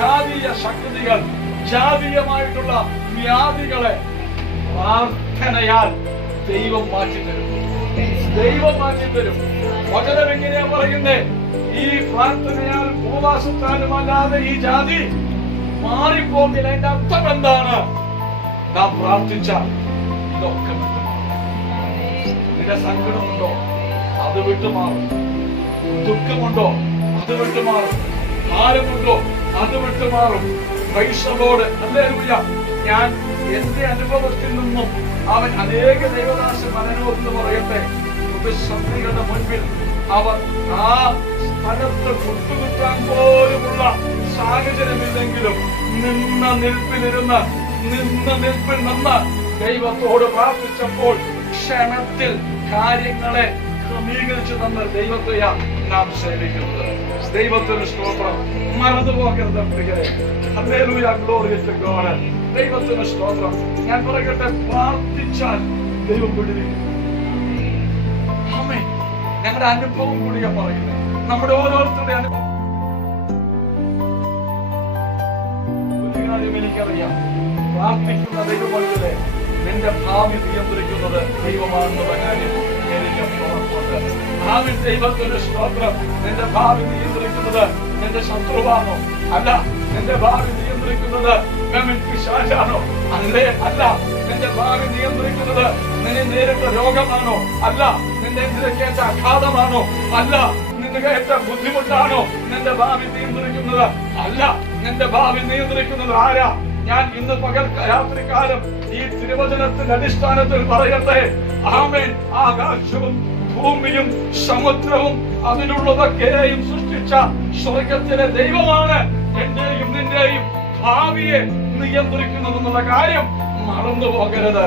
ജാതീയ ശക്തികൾ ജാതീയമായിട്ടുള്ള വ്യാധികളെ പ്രാർത്ഥനയാൽ ദൈവം മാറ്റി തരും ദൈവം മാറ്റി തരും വചനം എങ്ങനെയാ പറയുന്നേ? ഈ പ്രാർത്ഥനയാൽ ഉപവാസത്താലും അല്ലാതെ ഈ ജാതി മാറിപ്പോകില്ല. അതിന്റെ അർത്ഥം എന്താണ്? നാം പ്രാർത്ഥിച്ചാൽ ഇതൊക്കെ നിന്റെ സങ്കടമുണ്ടോ? അത് വിട്ടുമാറും. ദുഃഖമുണ്ടോ? അത് വിട്ടുമാറും. ഭാരമുണ്ടോ? അത് വിട്ടുമാറും വൈഷ്ണവോട് അല്ലേലൂയ ഞാൻ എന്റെ അനുഭവത്തിൽ നിന്നും അവൻ അനേക ദൈവദാസ മനനോന്ന് പറയട്ടെ. ഉപശബ്ദികളുടെ മുൻപിൽ അവർ ആ സ്ഥലത്ത് മുട്ടുകുത്താൻ പോലുമുള്ള സാഹചര്യമില്ലെങ്കിലും നിന്ന നിൽപ്പിലിരുന്ന് നിന്ന നിൽപ്പിൽ നിന്ന് ദൈവത്തോട് പ്രാർത്ഥിച്ചപ്പോൾ ക്ഷണത്തിൽ കാര്യങ്ങളെ ക്രമീകരിച്ചു തന്ന ദൈവത്തെയാ നാം സേവിക്കുന്നത്. ദൈവത്തിന് സ്തോത്രം. മറന്നു പോകരുത് പ്രിയരെ ഹല്ലേലൂയ ഗ്ലോറി ദൈവത്തിന് സ്തോത്രം. ഞാൻ പറയട്ടെ പ്രാർത്ഥിച്ചാൽ ദൈവം വിടുവിക്കും ഞങ്ങളുടെ അനുഭവം കൂടിയാ പറയുന്നത്. നമ്മുടെ ഓരോരുത്തരുടെ അനുഭവം. എനിക്കറിയാം. പ്രാർത്ഥിക്കുന്ന ദൈവമല്ലേ നിന്റെ ഭാവി നിയന്ത്രിക്കുന്നത് ദൈവമാണെന്നുള്ള കാര്യം. ദൈവത്തിന്റെ സ്തോത്രം നിന്റെ ഭാവി നിയന്ത്രിക്കുന്നത് നിന്റെ ശത്രുവാണോ? അല്ല നിന്റെ ഭാവി നിയന്ത്രിക്കുന്നത് പിശാചാണോ? അല്ലേ അല്ല നിന്റെ ഭാവി നിയന്ത്രിക്കുന്നത് നിന്നെ നേരിട്ട രോഗമാണോ? അല്ല നിന്റെ നിരക്കേറ്റ അഘാതമാണോ? അല്ല നിന്റെ ഏറ്റ ബുദ്ധിമുട്ടാണോ? നിന്റെ ഭാവി നിയന്ത്രിക്കുന്നത്? അല്ല നിന്റെ ഭാവി നിയന്ത്രിക്കുന്നത് ആരാ? ഞാൻ ഇന്ന് പകൽ രാത്രികാലം ഈ തിരുവചനത്തിന്റെ അടിസ്ഥാനത്തിൽ പറയട്ടെ ആമേൻ. ആകാശവും ഭൂമിയും സമുദ്രവും അതിനുള്ളതൊക്കെയും സൃഷ്ടിച്ച സ്വർഗത്തിലെ ദൈവമാണ് എന്റെയും നിന്റെയും ഭാവിയെ നിയന്ത്രിക്കുന്നതെന്നുള്ള കാര്യം മറന്നു പോകരുത്